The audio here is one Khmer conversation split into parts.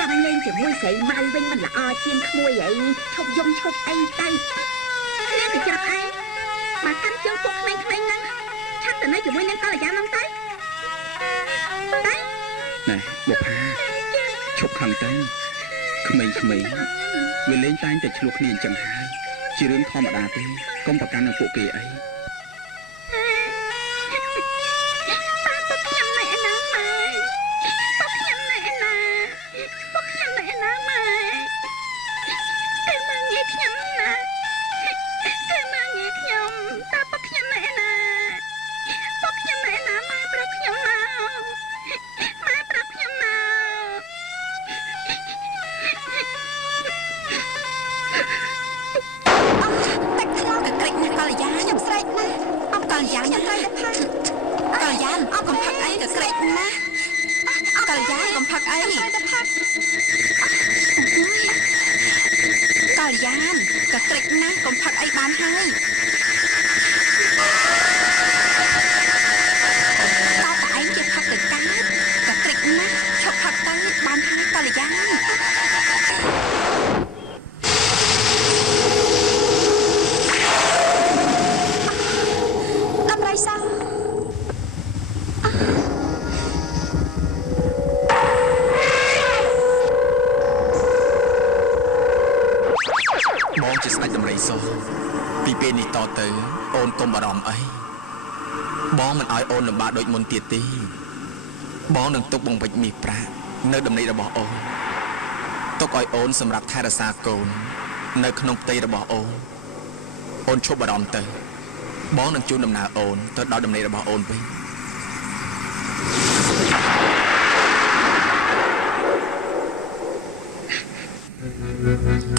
ចាំលេងជាមួយស្រីម៉ៅវិញមិនល្អជាងក្មួយអីឈប់យំឈប់អីទៅនាងទៅចាប់ឯងមកកាន់ជើងពួកក្មេងៗហ្នឹងឆាប់ទៅនៅជាមួយនាងកល្យាហ្នឹងទៅណែបុផាឈប់ខឹងទៅក្មេងៗវាលេងតែងតែឆ្លោះគ្នាអញ្ចឹងហើយជារឿងធម្មតាទេកុំប្រកាន់នឹងពួកគេអីពីពេលនេះតទៅអូនកុំបារម្ភអីបងមិនឲ្យអូនលំបាកដូចមុនទៀតទេបងនឹងទុកបង្វិចមាសប្រាក់នៅដំណេករបស់អូនទុកឲ្យអូនសម្រាប់ថែរក្សាកូននៅក្នុងផ្ទៃរបស់អូនឈប់បារម្ភទៅបងនឹងជូនដំណើរអូនទៅដល់ដំណេករបស់អូនវិញ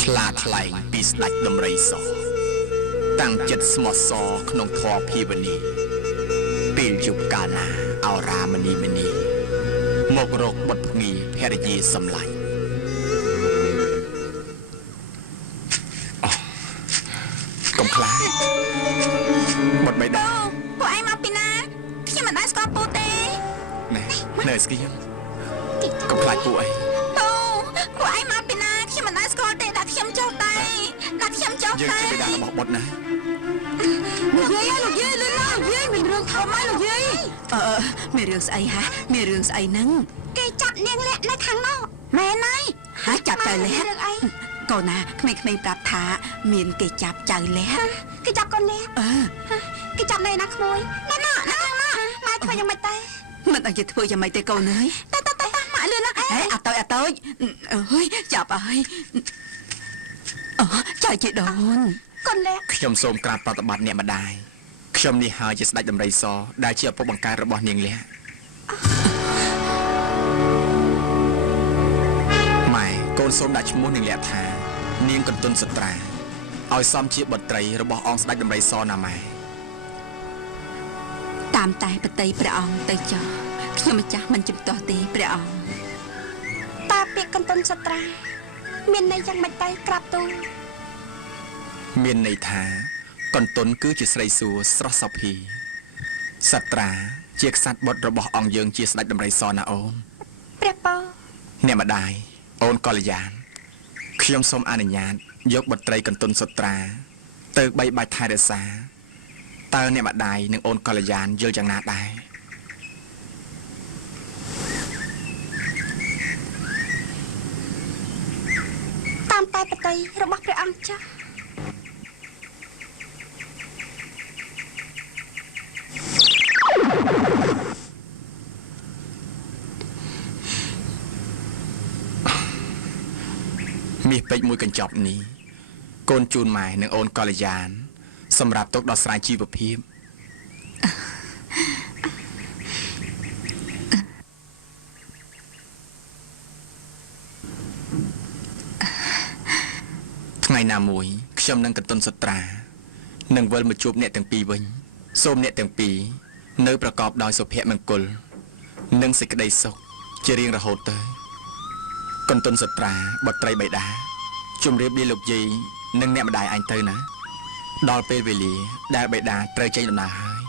ខ្លាចថ្លែងពីស្ដេចដំរីសតាំងចិត្តស្មោះសរក្នុងធម៌ភាវនាពេលយប់កាលណាអរាមនីមករកបុត្រភ្ងាភរិយាសម្លាញ់កុំខ្លាចបុត្របៃតាពួកឯងមកពីណាខ្ញុំមិនដែលស្គាល់ពូទេណែនៅស្គីកុំខ្លាចពូអីពួកឯងមកពីណាខ្ញុំមិនដែលស្គាល់ទេដាក់ខ្ញុំចុះតែយើងជាបិតារបស់បុត្រណាលោកយាយលឿនណាលោកយាយមានរឿងធំហើយលោកយាយមានរឿងស្អីហ่ะមានរឿងស្អីហ្នឹងគេចាប់នាងលាក់នៅខាងនោះមែនហើយហើយចាប់ចៅលាក់កូនណាក្មេងៗប្រាប់ថាមានគេចាប់ចៅលាក់គេចាប់កូនលាក់គេចាប់នៅណាក្មួយណាម៉ែធ្វើយ៉ាងម៉េចតែមិនដឹងជាធ្វើយ៉ាងម៉េចទេកូនអើយតើម៉ាក់លឿនណាហេអត់តូចអើយចាប់ហើយចៅជីដូនកូនលាក់ខ្ញុំសូមក្រាបប្រតិបត្តិអ្នកម្ដាយខ្ញុំនេះហើយជាស្ដេចដំរីសដែលជាឪពុកបង្កើតរបស់នាងលាក់ម៉ែកូនសូមដាក់ឈ្មោះនាងលាក់ថានាងកន្ទុនសត្រាឲ្យសមជាបុត្រីរបស់អង្គស្ដេចដំរីសណាម៉ែតាមតែបតីព្រះអង្គទៅចុះខ្ញុំម្ចាស់មិនជំទាស់ទេព្រះអង្គតាពាក្យកន្ទុនសត្រាមានន័យយ៉ាងម៉េចទៅក្រាបទូលមានន័យថាកន្ទុនគឺជាស្រីសួរស្រស់សភីសត្រាជាក្សត្របុត្ររបស់អង្គយើងជាស្ដេចដំរីសណាអូនព្រះពរអ្នកម្ដាយអូនកល្យានខ្ញុំសូមអនុញ្ញាតយកបុត្រីកន្ទុនសត្រាទៅបីបាច់ថែរក្សាតើអ្នកម្ដាយនិងអូនកល្យានយល់យ៉ាងណាដែរតាមតែបតីរបស់ព្រះអង្គចាស់មាសពេជ្រមួយកញ្ចប់នេះកូនជូនម៉ែនិងអូនកល្យានសម្រាប់ទុកដោះស្រាយជីវភាពថ្ងៃណាមួយខ្ញុំនឹងកន្ទុនសត្រានឹងវិលមកជួបអ្នកទាំងពីរវិញសូមអ្នកទាំងពីរនៅប្រកបដោយសុភមង្គលនិងសេចក្តីសុខជារៀងរហូតទៅកន្ទុនសត្រាបុត្រីបៃតាជម្រាបលាលោកយាយនិងអ្នកម្ដាយអញទៅណាដល់ពេលវេលាដែលបៃតាត្រូវចេញដំណើរហើយ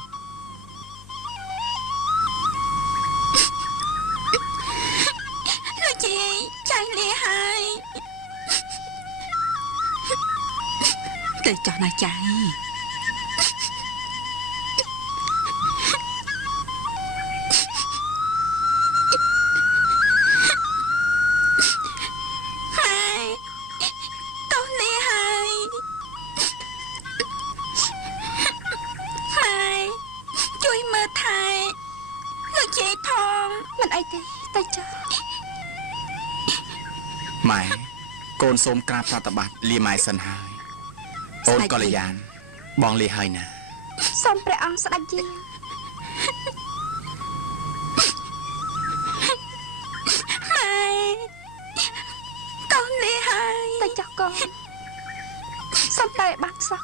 លោកយាយចៃលា គេចោះណាចៅម៉ែកូនសូមក្រាបប្រតិបត្តិលាម៉ែសិនហើយអូនកល្យានបងលាហើយណាសូមព្រះអង្គស្ដេចយាងកូនលាហើយតែចោះកូនសូមតែបាត់សោះ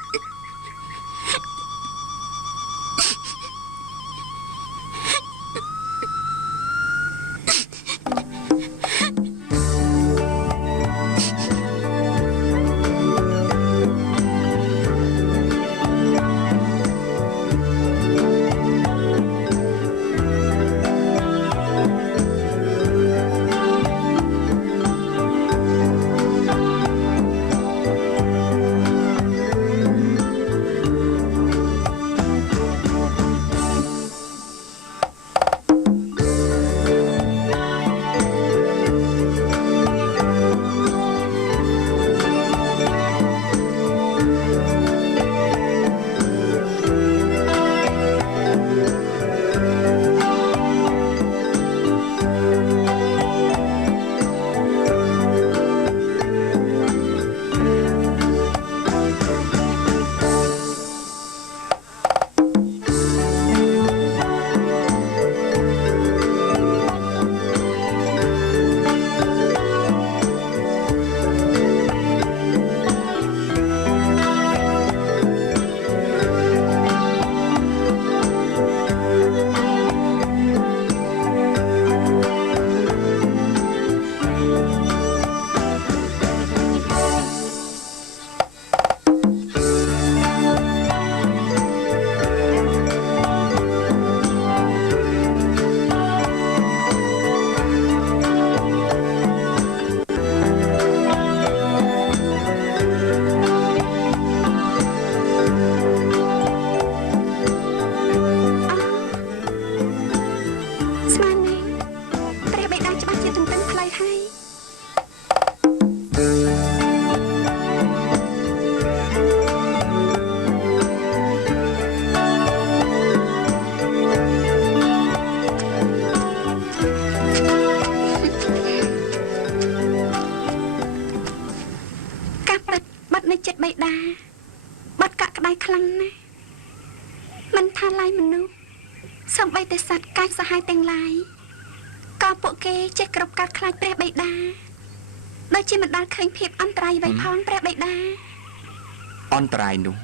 អន្តរាយនោះ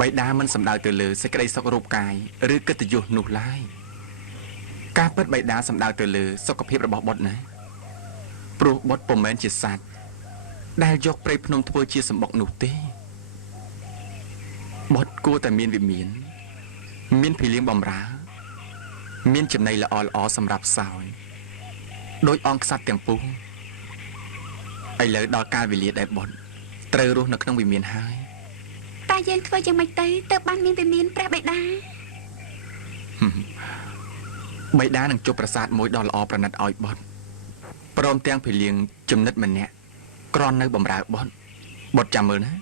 បិតាមិនសំដៅទៅលើសេចក្តីសុខរូបកាយឬកិត្តិយសនោះឡើយការពិតបិតាសំដៅទៅលើសុខភាពរបស់បុត្រណាព្រោះបុត្រពុំមែនជាសត្វដែលយកព្រៃភ្នំធ្វើជាសម្បុកនោះទេបុត្រគួរតែមានវិមានមានភីលៀងបំរើមានចំណីល្អល្អសម្រាប់សោយដោយអង្គសត្វទាំងពុះឥឡូវដល់កាលវេលាដែលបុត្រត្រូវរស់នៅក្នុងវិមានហើយតែយើងធ្វើយ៉ាងម៉េចទៅទើបបានមានវិមានព្រះបិតាបិតានឹងជប់ប្រាសាទមួយដ៏ល្អប្រណិតឲ្យបុត្រព្រមទាំងភីលៀងចំណិតម្នាក់គ្រាន់នៅបំរើបុត្រចាំមើលណា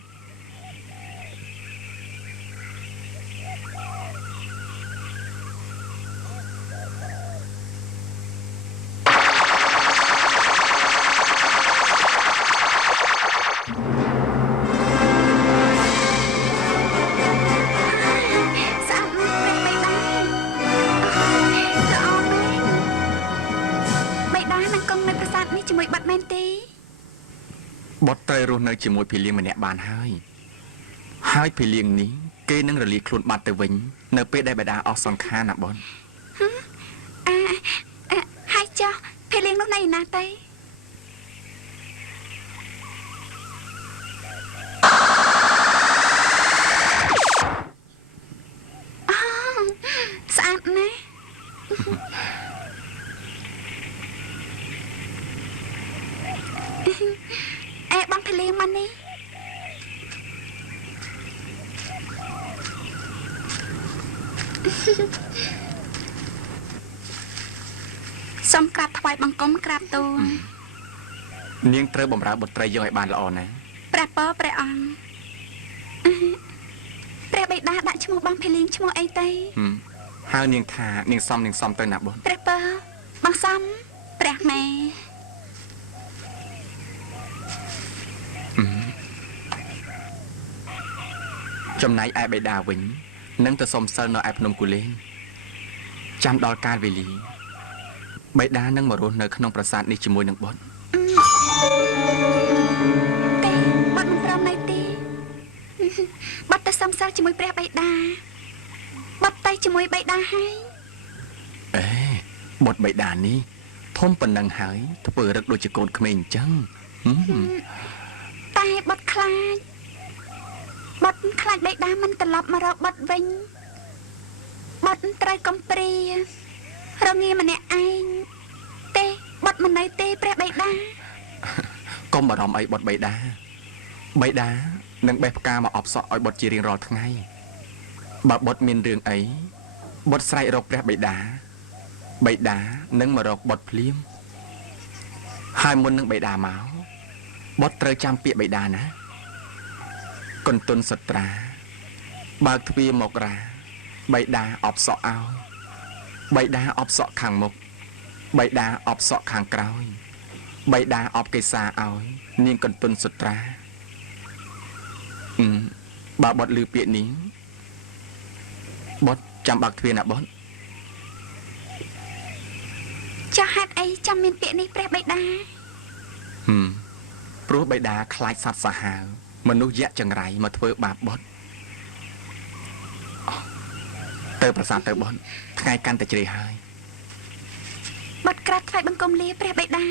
បុត្រត្រូវរស់នៅជាមួយភីលៀងម្នាក់បានហើយភីលៀងនេះគេនឹងរលាយខ្លួនបាត់ទៅវិញនៅពេលដែលបិតាអស់សង្ខារណាបុត្រហើយចុះភីលៀងនោះនៅណាទៅស្អាតណាស់បងភីលៀងមកនេះ សូមក្រាបថ្វាយបង្គំក្រាបទូល នាងត្រូវបម្រើបុត្រីយើងឲ្យបានល្អណាស់ ព្រះពរព្រះអង្គព្រះបិតាដាក់ឈ្មោះបងភេលៀងឈ្មោះអីទៅ ហើយនាងថានាងសំទៅណាបុន ព្រះពរបងសំព្រះម៉ែ ចំណែកឯបិតាវិញនឹងទៅសុំសិលនៅឯភ្នំគូលែនចាំដល់កាលវេលាបិតានឹងមករស់នៅក្នុងប្រាសាទនេះជាមួយនឹងបុត្រ ទេបាត់មិនព្រមនៅទេបាត់ទៅសុំសិលជាមួយព្រះបិតាបាត់ទៅជាមួយបិតាហើយ អេបុត្របិតានេះធំប៉ុណ្ណឹងហើយធ្វើរឹកដូចជាកូនក្មេងអញ្ចឹង តែបាត់ខ្លាចបាត់ខ្លាចបិតាមិនត្រឡប់មករកបាត់វិញបាត់ត្រូវកំព្រារងាម្នាក់ឯងទេបាត់មិននៅទេព្រះបិតា កុំបារម្ភអីបុត្របិតានឹងបេះផ្កាមកអបសក់ឲ្យបុត្រជារៀងរាល់ថ្ងៃបើបុត្រមានរឿងអីបុត្រស្រែករកព្រះបិតានឹងមករកបុត្រភ្លាមហើយមុននឹងបិតាមកបុត្រត្រូវចាំពាក្យបិតាណាកន្ទុនសត្រាបើកទ្វារមករ៉ាបិតាអបសក់ឲ្យបិតាអបសក់ខាងមុខបិតាអបសក់ខាងក្រោយបិតាអបកេសាឲ្យនាងកន្ទុនសត្រាបើបុត្រឮពាក្យនេះបុត្រចាំបើកទ្វារណាបុត្រ ចាស់ហេតុអីចាំមានពាក្យនេះព្រះបិតា ព្រោះបិតាខ្លាចសត្វសាហាវមនុស្សយក្សចង្រៃមកធ្វើបាបបុត្រទៅប្រាសាទទៅបុត្រថ្ងៃកាន់តែជ្រេហើយ បាត់ក្រាបថ្វាយបង្គំលាព្រះបិតា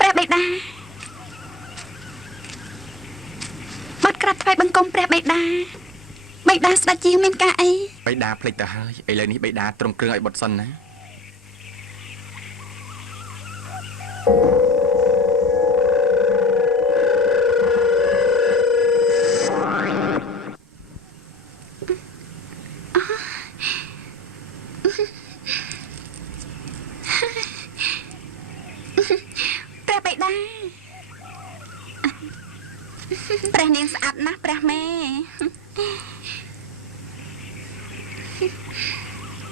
ព្រះបិតាបាត់ក្រាបថ្វាយបង្គំព្រះបិតាបិតាស្ដេចជាងមានការអី បិតាភ្លេចទៅហើយឥឡូវនេះបិតាត្រង់គ្រឿងឲ្យបុត្រសិនណា ព្រះបិតាព្រះនាងស្អាតណាស់ព្រះម៉ែ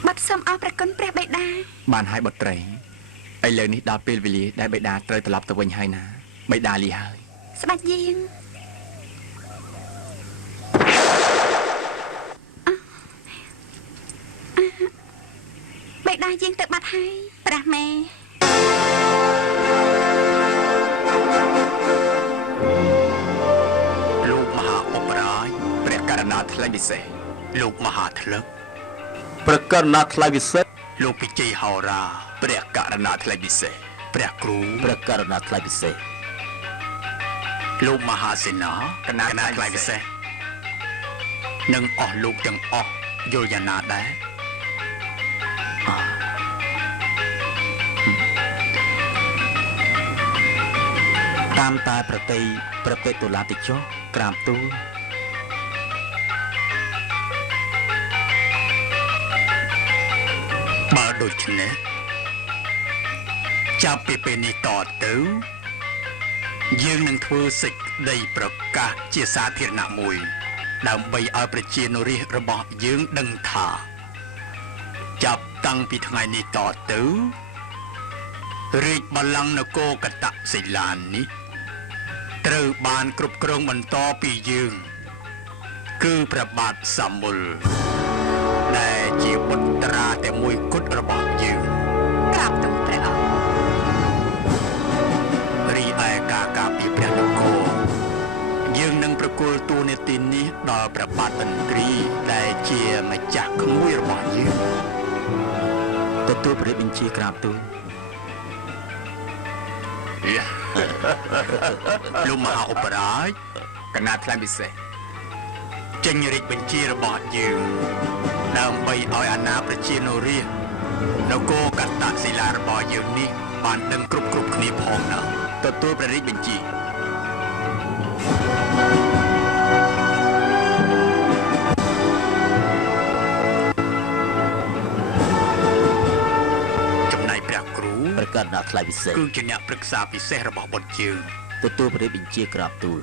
បាត់សូមអរព្រះគុណព្រះបិតា បានហើយបុត្រីឥឡូវនេះដល់ពេលវេលាដែលបិតាត្រូវត្រឡប់ទៅវិញហើយណាបិតាលីហើយ ស្ដេចយាងបិតាយាងទៅបាត់ហើយព្រះម៉ែ លោកមហាឧបរាជព្រះករណាថ្លៃពិសេសលោកមហាថ្លឹកព្រះករណាថ្លៃពិសេសលោកពិជ័យហោរាព្រះករណាថ្លៃពិសេសព្រះគ្រូព្រះករណាថ្លៃពិសេសលោកមហាសេនាកណាថ្លៃពិសេសនិងអស់លោកទាំងអស់យល់យ៉ាងណាដែរតាមតែប្រតិប្រពេតុលាតិចុះក្រាបទូលបើដូច្នេះចាប់ពីពេលនេះតទៅយើងនឹងធ្វើសេចក្តីប្រកាសជាសាធារណៈមួយដើម្បីឲ្យប្រជានុរាស្ត្ររបស់យើងដឹងថាចាប់តាំងពីថ្ងៃនេះតទៅរាជបល្ល័ង្កនគរកតសិលានេះត្រូវបានគ្រប់គ្រងបន្តពីយើងគឺព្រះបាទសម្មុលដែលជាបុត្រាតែមួយគត់របស់យើង ក្រាបទូលព្រះអង្គ រីឯការការពីព្រះនគរយើងនឹងប្រគល់តួនាទីនេះដល់ព្រះបាទមន្ត្រីដែលជាម្ចាស់ក្មួយរបស់យើងទទួលព្រះបញ្ជាក្រាបទូល លោកមហាឧបរាជកណាថ្លៃពិសេស ចេញរាជបញ្ជារបស់យើងដើម្បីឲ្យអាណាប្រជានុរាស្ត្រនគរកតសិលារបស់យើងនេះបានដឹងគ្រប់គ្នាផងដែរទទួលព្រះរាជបញ្ជាចំណែកព្រះគ្រូប្រកាសដល់ថ្លៃពិសេសគឺជាអ្នកប្រឹក្សាពិសេសរបស់បុត្រយើងទទួលព្រះរាជបញ្ជាក្រាបទូល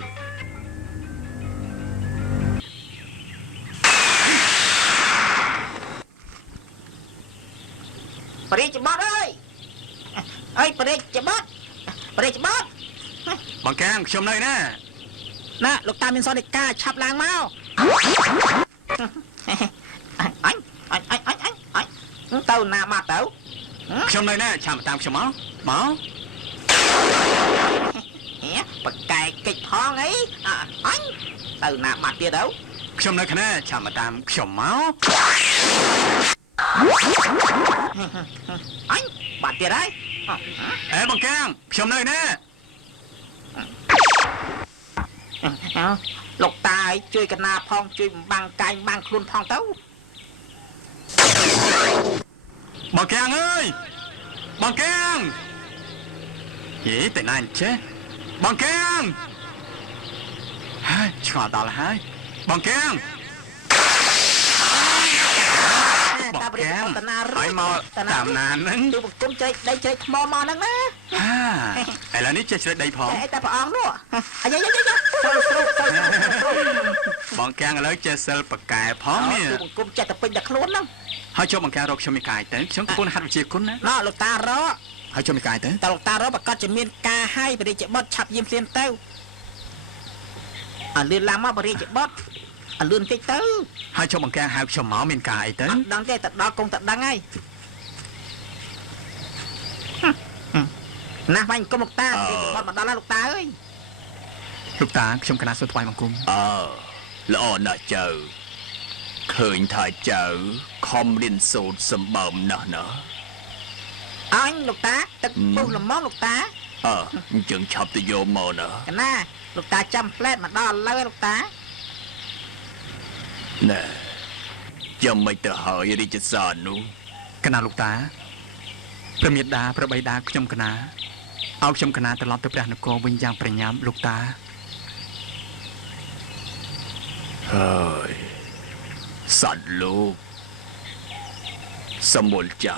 ព្រះរាជបុត្រអើយព្រះរាជបុត្របងកាំងខ្ញុំនៅណាលោកតាមានសន្និកាឆាប់ឡើងមកអញទៅណាមកទៅខ្ញុំនៅណាឆាប់តាមខ្ញុំមកបកកែកិច្ចផងអីអញទៅណាមកទៀតទៅខ្ញុំនៅខាងណាឆាប់តាមខ្ញុំមកអញបាត់ទៀតហើយអេបងកាំងខ្ញុំនៅណាលោកតាឲ្យជួយកណាផងជួយបំបាំងកាយបាំងខ្លួនផងទៅបងកាំងអើយបងកាំងយេតែណាអញ្ចេះបងកាំងហើយឆ្ងល់ដល់ហើយបងកាំងតាបរិយាតនាហើយមកតាមណាហ្នឹងទូបង្គំជ្រែកដីជ្រែកថ្មមកហ្នឹងណាឥឡូវនេះចេះជ្រែកដីផងតែព្រះអង្គនោះអាយបងកាំងឥឡូវចេះសិលបកែផងនេះទូបង្គំចិត្តទៅពេញតែខ្លួនហ្នឹងហើយចុះបងកាំងរកខ្ញុំមីកាយទៅខ្ញុំកំពុងហាត់វិជាគុណណាលោកតារកហើយចុះមីកាយទៅតើលោកតារកប្រកាសជាមានការឲ្យបរិយាបុត្រឆាប់យាមភ្លាមទៅលឿនឡើងមកបរិយាបុត្រលឿនតិចទៅហើយចុះបង្ការហៅខ្ញុំមកមានការអីទៅអត់ដឹងទេតែដល់គង់តែដឹងហើយណាស់បាញ់គុំលោកតាបាត់មកដល់ហើយលោកតាអើយលោកតាខ្ញុំកណាសួរថ្វាយបង្គំល្អណាស់ចៅឃើញថាចៅខំរៀនសូត្រសម្បើមណាស់ណាអញលោកតាទឹកពុះល្មមលោកតាអញ្ចឹងឆាប់ទៅយកមកណាកណាលោកតាចាំផ្លែតមកដល់ឥឡូវលោកតាណែចាំមិនទៅហើយរាជសារនោះកណាលោកតាព្រះមេដាព្រះបិតាខ្ញុំកណាឲ្យខ្ញុំកណាត្រឡប់ទៅព្រះនគរវិញយ៉ាងប្រញាប់លោកតាហើយសត្វលោកសមលចៅ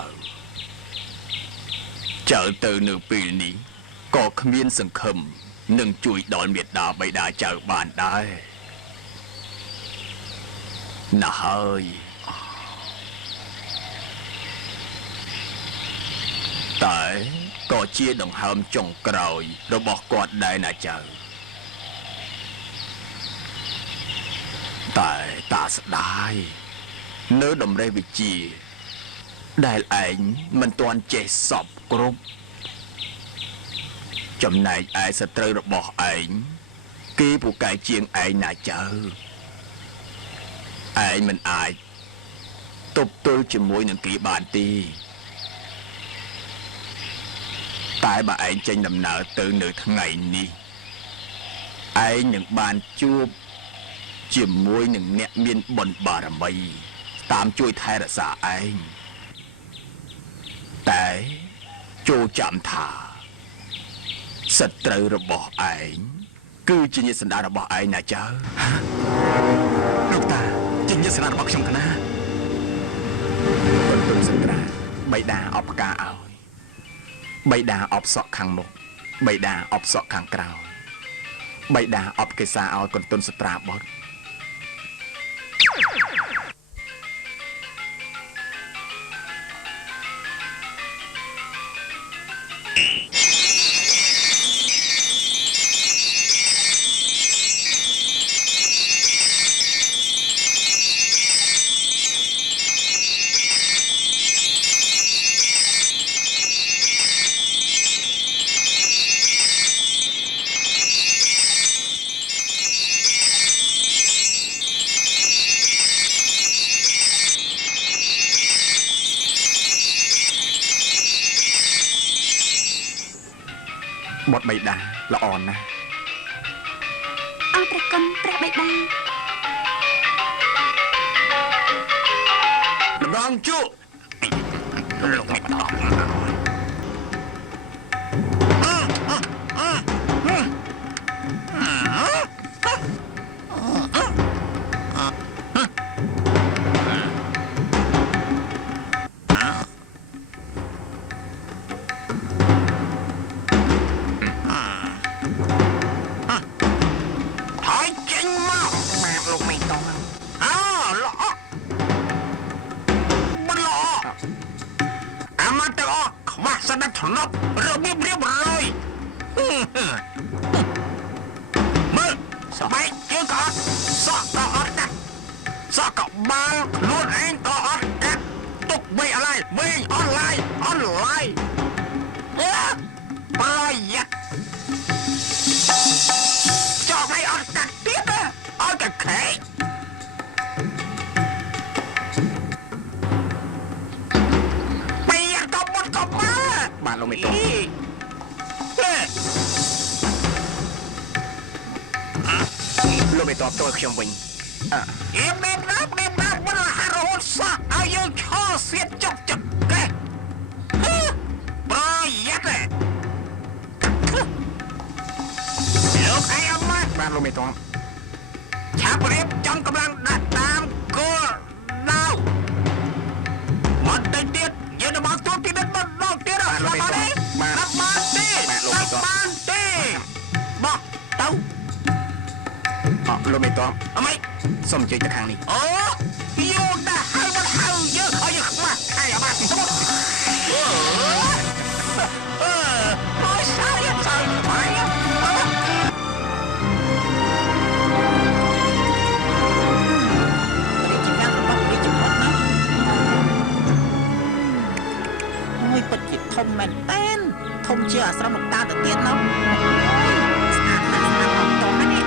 ទៅនៅពេលនេះក៏គ្មានសង្ឃឹមនឹងជួយដល់មេដាបិតាចៅបានដែរណាស់ហើយតែក៏ជាដង្ហើមចុងក្រោយរបស់គាត់ដែរណាចៅតែតាស្ដាយនៅដំណេះវិជាដែលឯងមិនទាន់ចេះសពគ្រប់ចំណែកឯសត្រូវរបស់ឯងគេពូកែជាងឯងណាចៅឯងមិនអាចទប់ទល់ជាមួយនឹងគេបានទេតែបើឯងចេញដំណើរទៅនៅថ្ងៃនេះឯងនឹងបានជួបជាមួយនឹងអ្នកមានបុណ្យបារមីតាមជួយថែរក្សាឯងតែចូលចាំថាសត្រូវរបស់ឯងគឺជាញាតិសន្តានរបស់ឯងណាចៅលោកតាជាញាតិសន្តានរបស់ខ្ញុំកណាបន្ទុំសត្រាបៃតាអបផ្កាឲ្យបៃតាអបសក់ខាងមុខបៃតាអបសក់ខាងក្រោយបៃតាអបកេសាឲ្យកន្ទុនសត្រាបុត្របុត្របៃតាល្អណាស់អរព្រះគុណព្រះបិតា រងជក់លោកមិនតបហើយចេញមកម៉ែលោកមិនតបល្អមិនល្អអាមកទៅអស់ខ្វះសណ្ដាប់ធ្នាប់របៀបរៀបរយមើលស្បែកជើងក៏អត់សក់ក៏អត់ដាច់សក់ក៏បាល់ខ្លួនឯងក៏អត់កាត់ទុកបីអឡាយវិញអនឡាញប្រយ័ត្នចោលឲ្យអត់កាត់ទៀតឲ្យតែខេប្រយ័ត្នក៏មុតក៏មកបាទលោកមេតងលោកមេតងតើខ្ញុំវិញអេមេណាប់មិនរហូតសោះឲ្យយើងឈរសៀតចុកចឹកកែប្រយ័ត្នលោកឯងអត់មកបានលោកមេតងឆាប់រៀបចំកម្លាំងដាក់តាមគោលដៅមកទៅទៀតយើងទៅមកទួលពីនេះមកដល់ទៀតអត់បានទេបានទេបោះទៅលោកមេតងអម៉េចសុំជិះទៅខាងនេះអូយូរណាស់ហើយមិនហៅយើងឲ្យយើងខ្មាស់ហើយអត់ទៅអូសាយសាយបាយពិតជាធំមែនតែនធំជាអាស្រមលោកតាទៅទៀតនោះស្អាតណាស់ណាស់តោះនេះ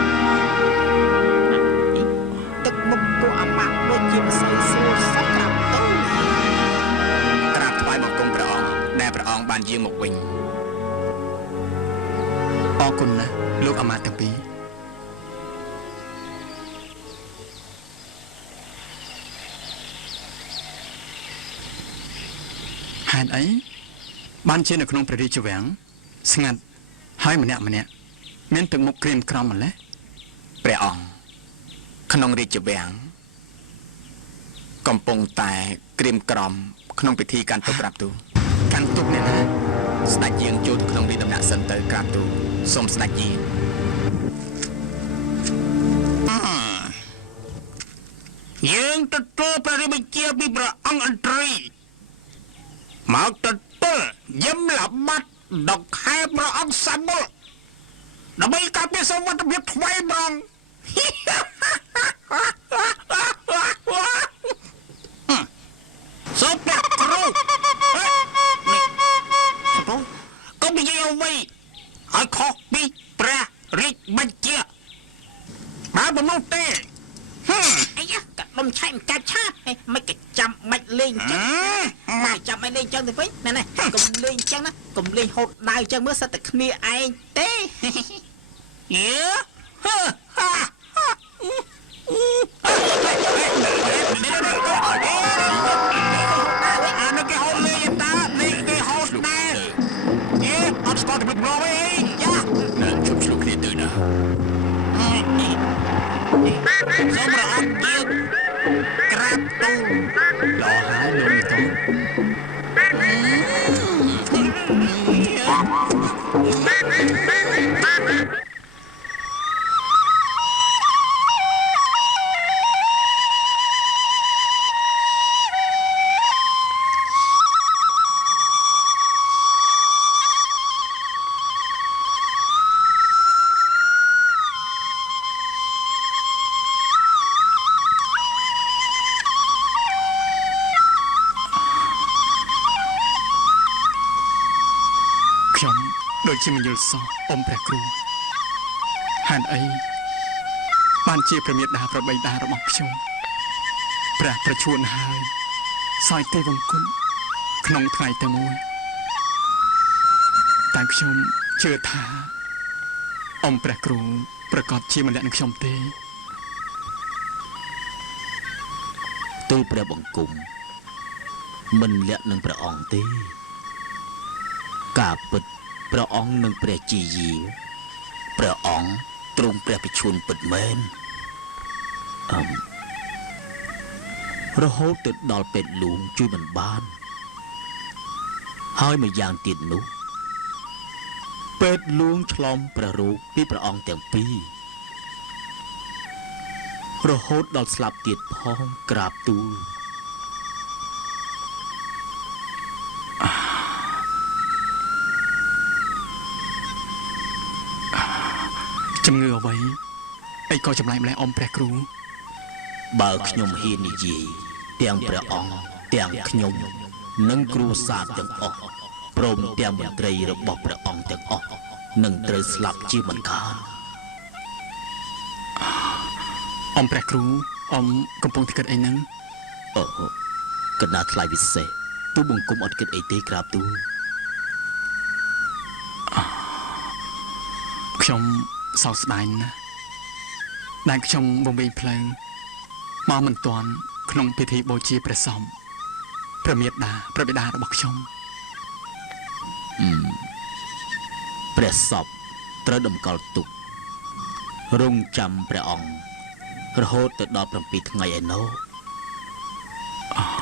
ទឹកមុខពួកអាម៉ាក់ដូចជាមិនសូវស្រួលសោះក្រាបទៅក្រាបថ្វាយបង្គំព្រះអង្គដែលព្រះអង្គបានយាងមកវិញអរគុណណាស់លោកអាម៉ាក់ទាំងពីរហេតុអីបានជានៅក្នុងព្រះរាជវាំងស្ងាត់ហើយម្នាក់មានទឹកមុខក្រៀមក្រំម្ល៉េះព្រះអង្គក្នុងរាជវាំងកំពុងតែក្រៀមក្រំក្នុងពិធីកាន់ទុកក្រាបទូលកាន់ទុកនេះណាស្ដេចយាងចូលក្នុងរាជដំណាក់សិនទៅក្រាបទូលសូមស្ដេចយាងយើងទទួលព្រះរាជបញ្ជាពីព្រះអង្គអន្ត្រីមកទទួលយំល្បាត់ដកខែព្រះអង្គសម្បុរដើម្បីការពារសុវត្ថិភាពថ្មីម្ដងសូមព្រះគ្រូនេះគ្រូកុំនិយាយអ្វីឲ្យខុសពីព្រះរាជបញ្ជាបើមិននោះទេអាយ៉ាកាត់ដុំឆៃមិនកាច់ឆាតមិនក៏ចាំមិនលេងចឹងមិនចាំមិនលេងចឹងទៅវិញណែកុំលេងចឹងណាកុំលេងហូតដៅចឹងមើលសិតតែគ្នាឯងទេយេអានេះគេហូតលេងតានេះគេហូតដែរយេអត់ស្គាល់តែប្រមអីយ៉ាជប់ឆ្លុះគ្នាទៅណាសូមព្រះអង្គយាងក្រាបទូលល្អហើយលោកមេតងខ្ញុំដូចជាមិនយល់សោះអ៊ំព្រះគ្រូហេតុអីបានជាព្រះមេដាប្របីតារបស់ខ្ញុំព្រះប្រឈួនហើយសោយទេវង្គតក្នុងថ្ងៃតែមួយតែខ្ញុំជឿថាអ៊ំព្រះគ្រូប្រកាសជាម្នាក់នឹងខ្ញុំទេ ទូលព្រះបង្គំ មិនលាក់នឹងព្រះអង្គទេការពិតព្រះអង្គនឹងព្រះជាយាព្រះអង្គទ្រង់ព្រះពិឈួនពិតមែនរហូតទៅដល់ពេទ្យលួងជួយមិនបានហើយមួយយ៉ាងទៀតនោះពេទ្យលួងឆ្លងព្រះរោគពីព្រះអង្គទាំងពីររហូតដល់ស្លាប់ទៀតផងក្រាបទូលជំងឺអ្វីអីក៏ចម្លែកម្ល៉េះអ៊ំព្រះគ្រូបើខ្ញុំហ៊ាននិយាយទាំងព្រះអង្គទាំងខ្ញុំនិងគ្រួសារទាំងអស់ព្រមទាំងមន្ត្រីរបស់ព្រះអង្គទាំងអស់នឹងត្រូវស្លាប់ជាមិនខានអ៊ំព្រះគ្រូអ៊ំកំពុងតែគិតអីហ្នឹងកណ្ដាលថ្លៃពិសេសទូបង្គំអត់គិតអីទេក្រាបទូលខ្ញុំសោកស្ដាយណាស់ដែលខ្ញុំវង្វេងផ្លូវមកមិនទាន់ក្នុងពិធីបូជាព្រះសង្ឃព្រះមេត្តាព្រះបិតារបស់ខ្ញុំព្រះសពត្រូវតម្កល់ទុក រងចាំព្រះអង្គរហូតទៅដល់7ថ្ងៃឯណោះ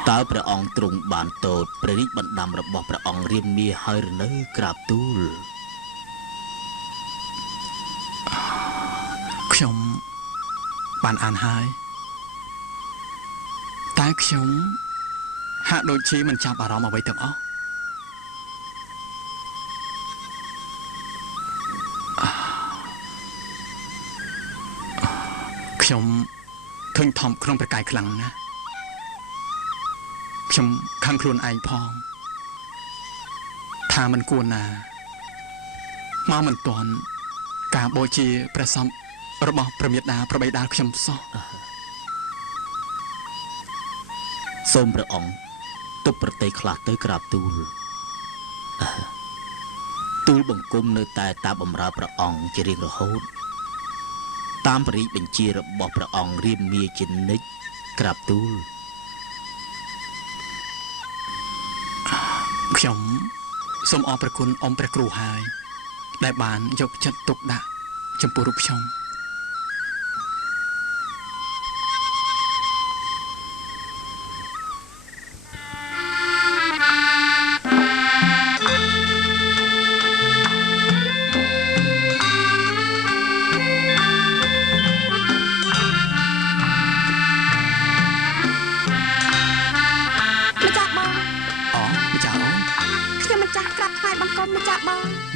តើព្រះអង្គទ្រង់បានទតព្រះរាជបណ្ដាំរបស់ព្រះអង្គរៀបមាហើយឬនៅក្រាបទូលខ្ញុំបានអានហើយតែខ្ញុំហាក់ដូចជាមិនចាប់អារម្មណ៍អ្វីទាំងអស់ខ្ញុំឃើញធំក្នុងប្រកាយខ្លាំងណាស់ខ្ញុំខឹងខ្លួនឯងផងថាមិនគួរណាមកមិនទាន់ការបូជាព្រះសង្ឃរបស់ព្រះមេត្តាព្រះបិតាខ្ញុំសោះសូមព្រះអង្គទប់ប្រតិខ្លះទៅក្រាបទូលទូលបង្គំនៅតែតាមបម្រើព្រះអង្គជារៀងរហូតតាមព្រះរាជបញ្ជារបស់ព្រះអង្គរៀបមាជានិច្ចក្រាបទូលខ្ញុំសូមអរព្រគុណអ៊ំព្រះគ្រូហើយដែលបានយកចិត្តទុកដាក់ចំពោះរូបខ្ញុំ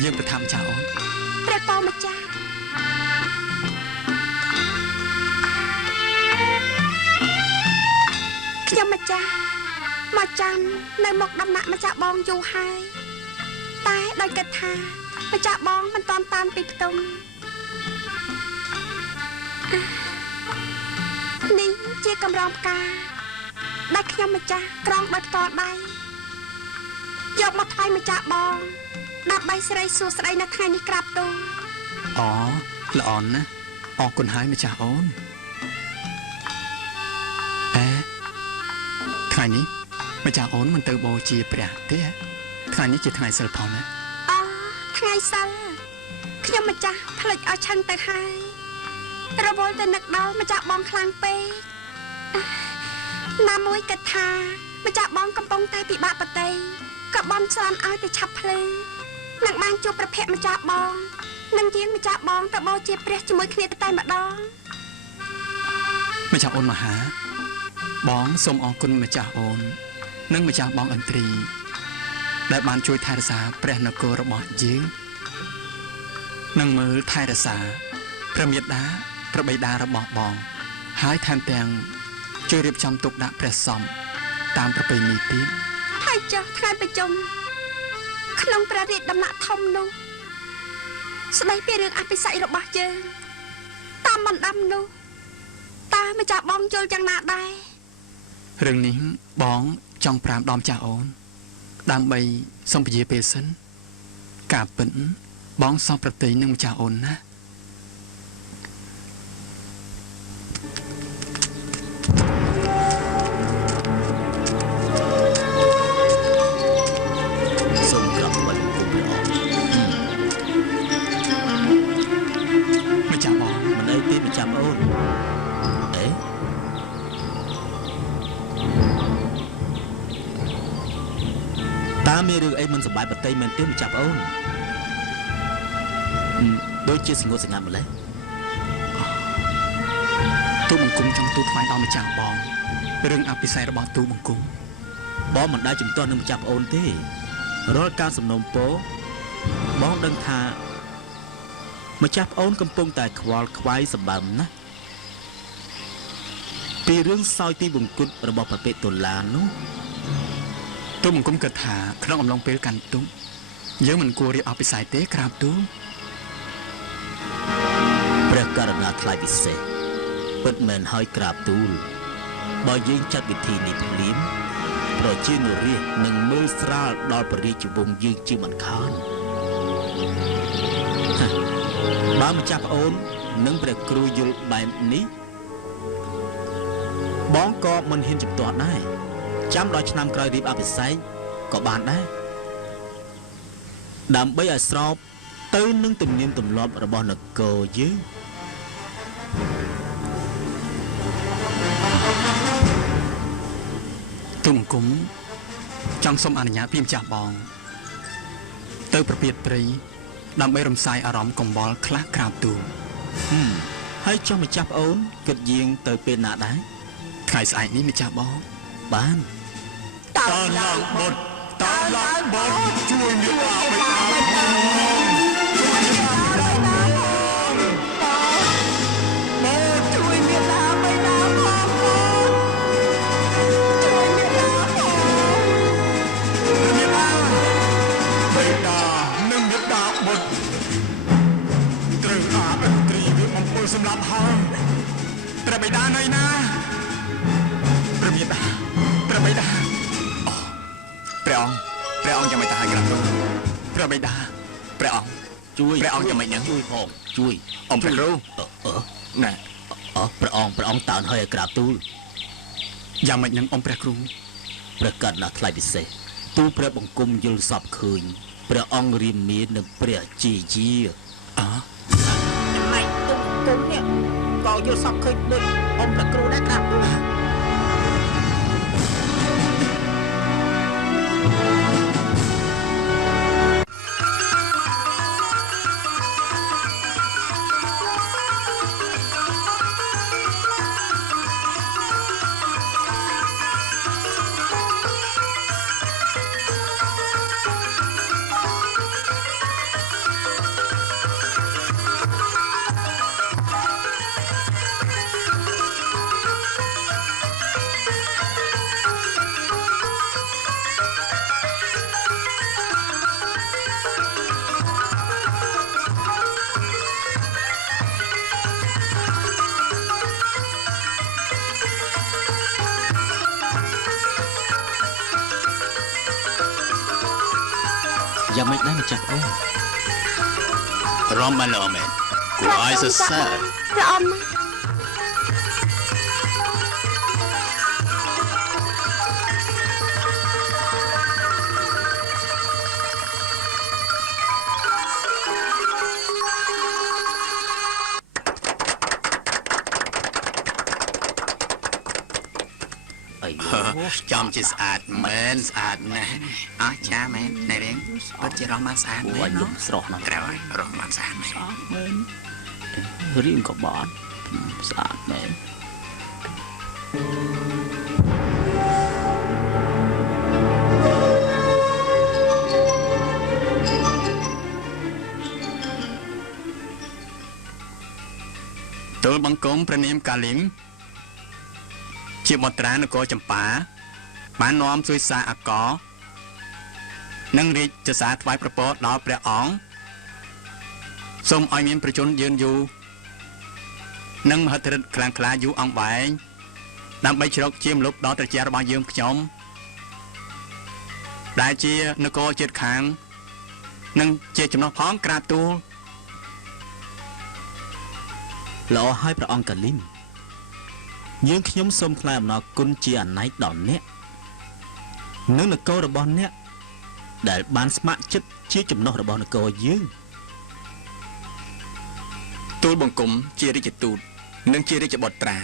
យើងប្រថាម្ចាស់អូនព្រះពរម្ចាស់ខ្ញុំម្ចាស់មកចាំនៅមុខដំណាក់ម្ចាស់បងយូរហើយតែដោយគិតថាម្ចាស់បងមិនតាន់តាមពីផ្ទុំនេះជាកម្រងផ្កាដែលខ្ញុំម្ចាស់ក្រងដោយផ្ទាល់ដៃយកមកថ្វាយម្ចាស់បងដើម្បីស្រីសួស្តីនៅថ្ងៃនេះក្រាបទូលអូល្អណាស់អរគុណហើយម្ចាស់អូនថ្ងៃនេះម្ចាស់អូនមិនទៅបូជាព្រះទេថ្ងៃនេះជាថ្ងៃសិលផងណាថ្ងៃសិលខ្ញុំម្ចាស់ផ្លេចឲ្យឆឹងទៅហើយរវល់ទៅនឹកដល់ម្ចាស់បងខ្លាំងពេកណាមួយគិតថាម្ចាស់បងកំពុងតែពិបាកបតីក៏បន់ស្រានឲ្យទៅឆាប់ភ្លឺនឹងបានជួបប្រភពម្ចាស់បងនឹងយាងម្ចាស់បងទៅបូជាព្រះជាមួយគ្នាទៅតែម្ដងម្ចាស់អូនមហាបងសូមអរគុណម្ចាស់អូននិងម្ចាស់បងឥន្ទ្រីដែលបានជួយថែរក្សាព្រះនគររបស់យើងនិងមើលថែរក្សាព្រះមេត្តាព្រះបិតារបស់បងហើយថែមទាំងជួយរៀបចំទុកដាក់ព្រះសង្ឃតាមប្រពៃណីទៀតហើយចុះថ្ងៃប្រជុំក្នុងព្រះរាជដំណាក់ធំនោះស្ដីពីរឿងអភិសិទ្ធិរបស់យើងតាមបណ្ដាំនោះតើម្ចាស់បងយល់យ៉ាងណាដែររឿងនេះបងចង់ប្រាប់ដល់ម្ចាស់អូនដើម្បីសូមពជាពេលសិនការពិតបងសោកប្រតិនឹងម្ចាស់អូនណា តាមានរឿងអីមិនសប្បាយបតីមែនទេម្ចាស់ប្អូនដូចជាស្ងួតស្ងាត់ម្លេះ ទូបង្គំចង់ទូថ្វាយដល់ម្ចាស់បងរឿងអភិសេករបស់ទូបង្គំ បងមិនដែលជំទាស់នឹងម្ចាស់ប្អូនទេរាល់ការសំណូមពរបងដឹងថាម្ចាស់ប្អូនកំពុងតែខ្វល់ខ្វាយសម្បើមណាស់ពីរឿងសោយទីបង្គត់របស់ប្រពេតតុលានោះ ទូបង្គំគិតថាក្នុងអំឡុងពេលកាន់ទុកយើងមិនគួររៀបអភិសេកទេក្រាបទូល ព្រះករណាថ្លៃពិសេសពិតមែនហើយក្រាបទូលបើយើងចាត់វិធីនេះភ្លាមប្រជានុរាស្ត្រនឹងមើលស្រាលដល់ព្រះរាជវង្សយើងជាមិនខានបើម្ចាស់ប្អូននិងព្រះគ្រូយល់បែបនេះបងក៏មិនហ៊ានជំទាស់ដែរចាំដល់ឆ្នាំក្រោយរៀបអភិសេកក៏បានដែរដើម្បីឲ្យស្របទៅនឹងទំនៀមទម្លាប់របស់នគរយើង ទូបង្គំចង់សូមអនុញ្ញាតពីម្ចាស់បងទៅប្រពៀតព្រៃដើម្បីរំសាយអារម្មណ៍កង្វល់ខ្លះក្រាបទូល ហើយចុះម្ចាស់ប្អូនគិតយាងទៅពេលណាដែរ ថ្ងៃស្អែកនេះម្ចាស់បង បាន តើឡើងបុតតើឡើងបុតជួយមានអាបិតាជួយមានឡាបៃតាផងជួយមានឡាផង មានអាបិតានិងមេតាបុតត្រូវអាអន្ត្រីវាបំពុលសម្រាប់ហើយព្រះបិតានៅណាព្រះបិតាព្រះបិតាអូព្រះអង្គយ៉ាងម៉េចទៅហើយក្រាបទូលព្រះបិតាព្រះអង្គ ជួយ ព្រះអង្គយ៉ាងម៉េចហ្នឹង ជួយផងជួយ អំព្រះគ្រូ ណា ព្រះអង្គតើនហើយឲ្យក្រាបទូល យ៉ាងម៉េចនឹងអំព្រះគ្រូ ព្រះកណ្ដាថ្លៃពិសេសទូលព្រះបង្គំយល់សពឃើញព្រះអង្គរាមានឹងព្រះជាយា ចំណែកទុំគុំនេះក៏យល់សពឃើញដូចអ៊ំព្រះគ្រូដែរក្រាបទូល យ៉ាងម៉េចដែរម្ចាស់ប្អូន រំបានល្អមែនគួរឲ្យសរសើរ ព្រះអ៊ំណា ចំជាស្អាតមែនស្អាតណាស់អស់ចាមែនណែរៀងពិតជារស់បានស្អាតមែន ស្រស់ណាស់ ក្រៅហើយរស់បានស្អាតមែន រៀងក៏បានស្អាតមែន ទូលបង្គំព្រះនាមកាលីមជាបុត្រានគរចម្ប៉ាបាននាំសុយសាអកនិងរាជសារថ្វាយប្រពោដល់ព្រះអង្គសូមឲ្យមានប្រជញ្ញយឺនយូរនិងមហិទ្ធិឫទ្ធិខ្លាំងក្លាយូរអង្វែងដើម្បីជ្រកជាមលុបដល់ត្រជារបស់យើងខ្ញុំដែលជានគរជាតិខាងនិងជាចំណោះផងក្រាបទូល ល្អហើយព្រះអង្គកាលីមយើងខ្ញុំសូមថ្លែងអំណរគុណជាអណែកដល់អ្នកនិងនគររបស់អ្នកដែលបានស្ម័គ្រចិត្តជាចំណុះរបស់នគរយើង ទូលបង្គំជារាជទូតនិងជារាជបុត្រា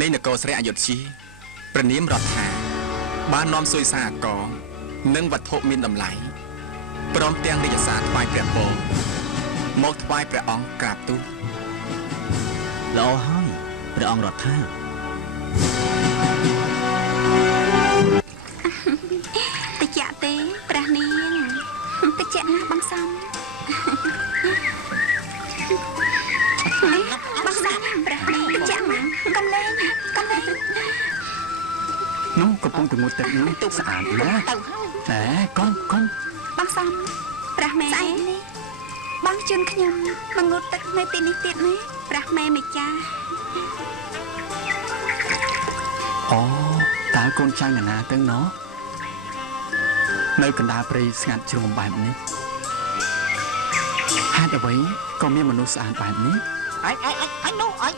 នៃនគរស្រីអយុធ្យាព្រះនាមរដ្ឋាបាននាំសុយសាអក និងវត្ថុមានតម្លៃព្រមទាំងរាជសារថ្វាយព្រះពរមកថ្វាយព្រះអង្គក្រាបទូល ល្អហើយព្រះអង្គរដ្ឋា តិចទេព្រះនាងតិចណាស់បងសំបងសំព្រះនាងតិចណាស់កំលេង នោះកំពុងតែងូតទឹកនេះស្អាតណាស់ ទៅហើយក ុំ បងសំព្រះមេបងជូនខ្ញុំមកងូតទឹកនៅទីនេះទៀតណាព្រះមេម្ចាស់ អូតើកូនចៅណាទៅណោះនៅកណ្ដាលព្រៃស្ងាត់ជ្រុងបែបនេះហេតុអ្វីក៏មានមនុស្សស្អាតបែបនេះ អញនោះអញ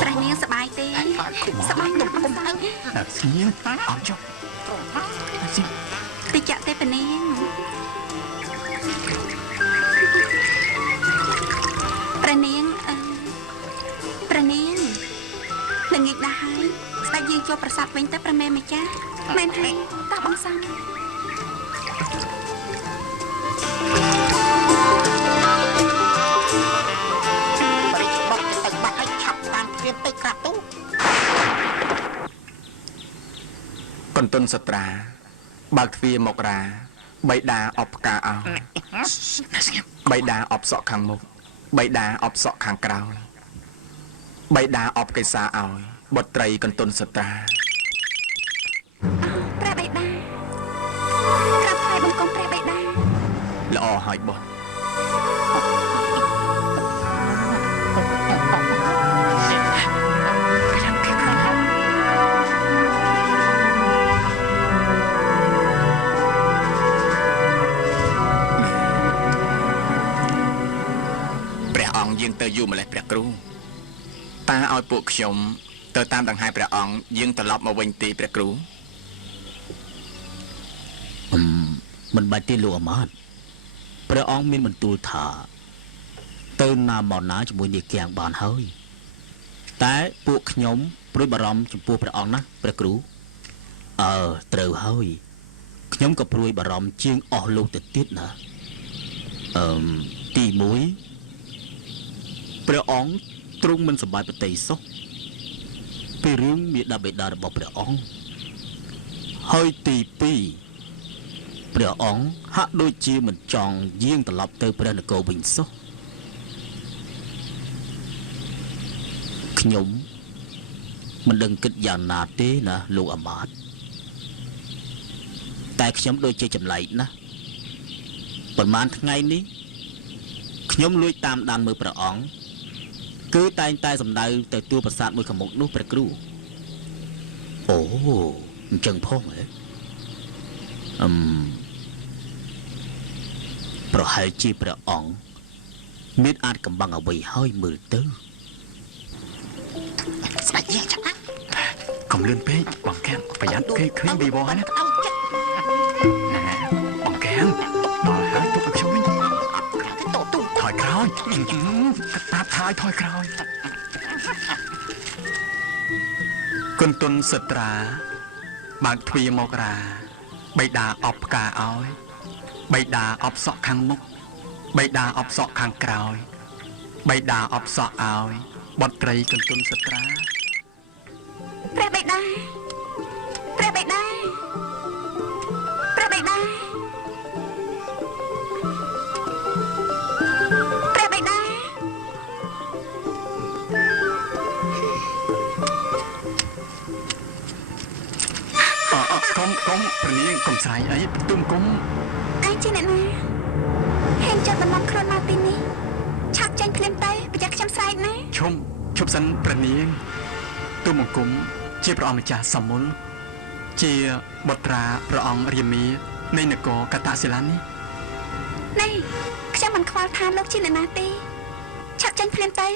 ព្រះនាងសប្បាយទេសប្បាយណាស់បងសំ ដាក់ស្ងៀមអត់ចុះ តិចទេព្រះនាងព្រះនាងល្ងាចណាស់ហើយស្ដេចយើងចូលប្រាសាទវិញទៅព្រះមេម្ចាស់មែនហើយតោះបងសំ បរិបទទៅបាត់ឲ្យឆាប់បានព្រាមទៅក្រាបទូ កន្ទុនសត្រាបើកទ្វារមករាបៃតាអបផ្កាអោបៃតាអបសក់ខាងមុខបៃតាអបសក់ខាងក្រោយបៃតាអបកេសាឲ្យបុត្រីកន្ទុនសត្រា ព្រះបិតាក្រាបថ្វាយបង្គំព្រះបិតា ល្អហើយបុត្រព្រះអង្គយើងទៅយូរម្លេះព្រះគ្រូតាឲ្យពួកខ្ញុំទៅតាមដង្ហែព្រះអង្គយើងត្រឡប់មកវិញទីព្រះគ្រូ មិនបាច់ទេលោកអាមាត្យព្រះអង្គមានបន្ទូលថាទៅណាមកណាជាមួយនាងគាំងបានហើយតែពួកខ្ញុំព្រួយបារម្ភចំពោះព្រះអង្គណាស់ព្រះគ្រូត្រូវហើយខ្ញុំក៏ព្រួយបារម្ភជាងអស់លោកទៅទៀតណាទី1ព្រះអង្គទ្រង់មិនសប្បាយប្រតិសោះពីរឿងមេដាបេដារបស់ព្រះអង្គហើយទី2ព្រះអង្គហាក់ដូចជាមិនចង់យាងត្រឡប់ទៅព្រះនគរវិញសោះខ្ញុំមិនដឹងគិតយ៉ាងណាទេណាលោកអាមាត្យតែខ្ញុំដូចជាចម្លែកណាស់ប្រហែលថ្ងៃនេះខ្ញុំលួចតាមដានមើលព្រះអង្គគឺតែងតែសម្ដៅទៅទួលប្រាសាទមួយខាងមុខនោះព្រះគ្រូអូអញ្ចឹងផងហ៎ប្រហែលជាព្រះអង្គមានអាចកំបាំងអ្វីហើយមើលទៅ ស្ដេចយាងចាប់ណា កុំលឿនពេកបងកែមប្រយ័ត្នគេឃើញវីវហ្នឹង អោចិត្ត បងកែមដល់ហើយទុកឲ្យខ្ញុំវិញ តទូ ថយក្រោយតាប់ថយក្រោយកន្ទុនសត្រាបើកទ្វារមករាបៃតាអបផ្កាឲ្យបៃតាអបសក់ខាងមុខបៃតាអបសក់ខាងក្រោយបៃតាអបសក់ឲ្យបុត្រីកន្ទុនសត្រា ព្រះបិតាព្រះបិតាព្រះបិតាព្រះបិតា កុំព្រះនាងកុំស្រ័យអីទុំគុំ ឯងជាអ្នកណាហេតុចិត្តបន្លំខ្លួនមកទីនេះឆាប់ចាញ់ភ្លាមទៅប្រយ័ត្នខ្ញុំស្រែកណា ឈប់សិនព្រះនាងទុំគុំជាព្រះអង្គម្ចាស់សមុលជាបុត្រាព្រះអង្គរាមានៃនគរកតសិលានេះ នេះខ្ញុំមិនខ្វល់ថាលោកជាអ្នកណាទេឆាប់ចាញ់ភ្លាមទៅ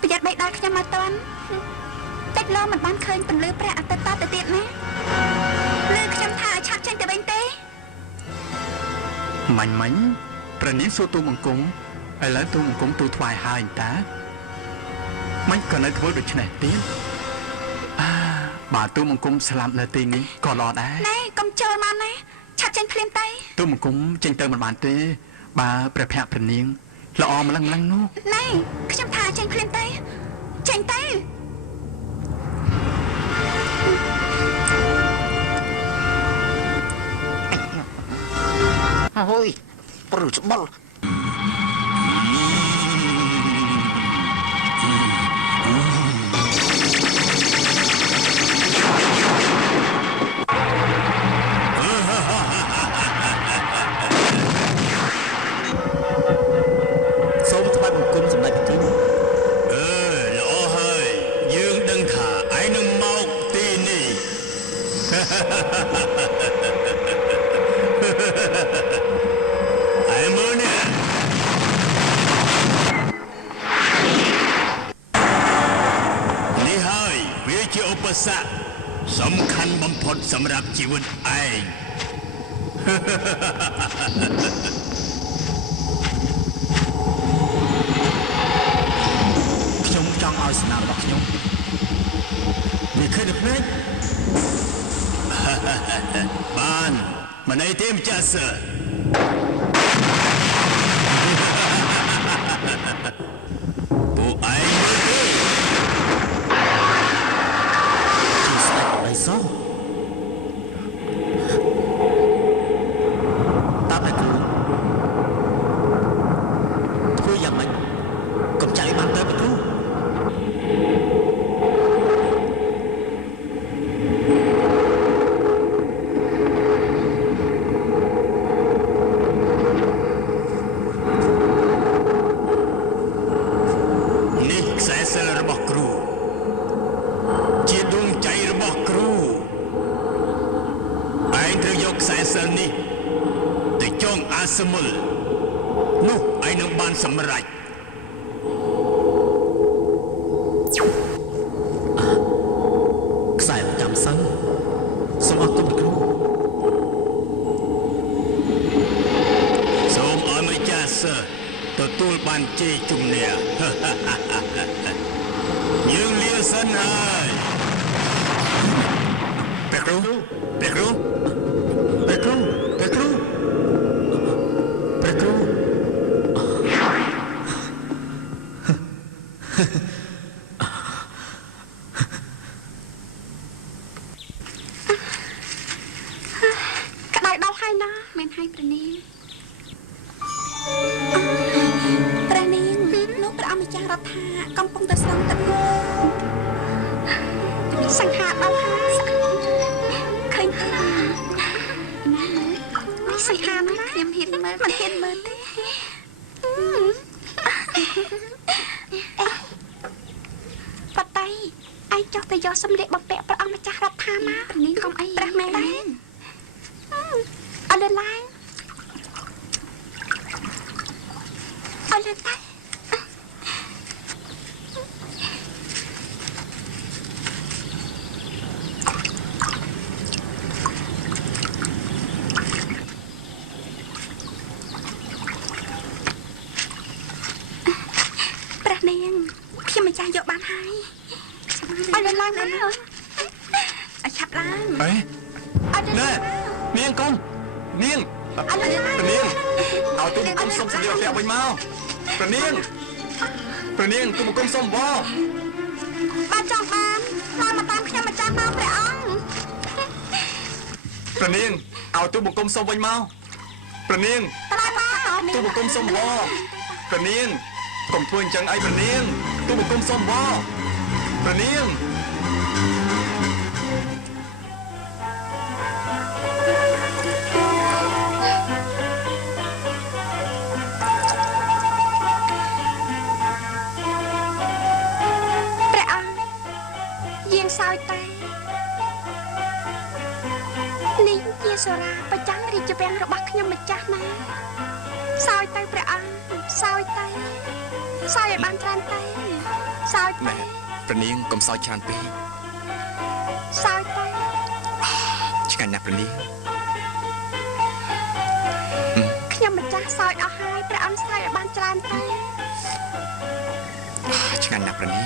ប្រយ័ត្នបីដល់ខ្ញុំមកតាន់តិចលោមិនបានឃើញពន្លឺព្រះអាទិត្យតទៅទៀតណាលើខ្ញុំថាឲ្យឆាប់ចាញ់ទៅវិញទេ មាញ់ព្រះនាងសួរទូលបង្គំឥឡូវទូលបង្គំទូលថ្វាយហើយតាមិនក៏នៅធ្វើដូច្នេះទៀត បាទទូមង្គមស្លាប់នៅទីនេះក៏ល្អដែរ ណែកុំចូលមកណាឆាប់ចេញភ្លាមទៅ ទូមង្គមចេញទៅមិនបានទេបើព្រះភ័ក្ត្រព្រះនាងល្អម្លឹងនោះ ណែខ្ញុំថាចេញភ្លាមទៅចេញទៅ អូយព្រឺច្បល់ សូមថ្វាយបង្គំសម្ដេចព្រះគ្រូ ល្អហើយយើងដឹងថាឯងនឹងមកទីនេះ ឯមើលនេះនេះហើយវាជាឧបសគ្គសំខាន់បំផុតសម្រាប់ជីវិតឯង ខ្ញុំចង់ឲ្យស្នាមរបស់ខ្ញុំវាឃើញនៅភ្នែក បានមិនអីទេម្ចាស់សើពួកឯងមើលទេ ជាស្ដេចបិសោតើព្រះគ្រូធ្វើយ៉ាងម៉េចកុំចាក់ឲ្យបានទៅព្រះគ្រូ នេះខ្សែសិលរបស់គ្រូជាដួងใจរបស់គ្រូឯងត្រូវយកខ្សែសិលនេះទៅចងអាសមុលនោះឯងនឹងបានសម្រេច ខ្សែប្រចាំសិនសូមអរគុណព្រះគ្រូ សូមឲ្យម្ចាស់សើទទួលបានជ័យជំនះ យើងលាសិនហើយព្រះគ្រូព្រះគ្រូព្រះគ្រូព្រះគ្រូព្រះគ្រូ ក្តៅដល់ហើយណាមែនហើយព្រះនាងព្រះនាងនោះព្រះអម្ចាស់រដ្ឋាកំពុងតែស្រង់ទឹកសង្ហាដល់ហើយឃើញទេសង្ហាណាខ្ញុំហ៊ានមើលមិនហ៊ានមើលទេបតៃឯងចុះទៅយកសម្លៀកបំពាក់ព្រះអម្ចាស់រដ្ឋាមកនាងកុំអីព្រះមែនអត់លើឡើងអត់លើតែព្រះនាងខ្ញុំម្ចាស់យកបានហើយអត់លើឡើងណាអត់ឆាប់ឡើង អេ អត់លើ ណែនាងកុំនាង អត់លើឡើង ព្រះនាងឲ្យទូមង្គមសុំសម្លៀកបំពាក់វិញមកព្រះនាងទូមង្គមសុំវល់ បាទចង់បានឡើងមកតាមខ្ញុំម្ចាស់មកព្រះអង្គ ព្រះនាងឲ្យទូមង្គមសុំវិញមកព្រះនាង តាមមក ទូមង្គមសុំវល់ព្រះនាងកុំធ្វើអញ្ចឹងអីព្រះនាងទូមង្គមសុំវល់ព្រះនាង ព្រះអង្គយាងសោយតែនេះជាសូរាប្រចាំរាជវាំងរបស់ខ្ញុំម្ចាស់ណាសោយទៅព្រះអង្គសោយទៅសោយឲ្យបានច្រើនទៅសោយ ណែ ទៅ ព្រះនាងកុំសោយច្រើនពេក សោយទៅ ឆ្ងាញ់ណាស់ព្រះនាង ខ្ញុំម្ចាស់សោយអស់ហើយព្រះអង្គសោយឲ្យបានច្រើនទៅ ឆ្ងាញ់ណាស់ព្រះនាង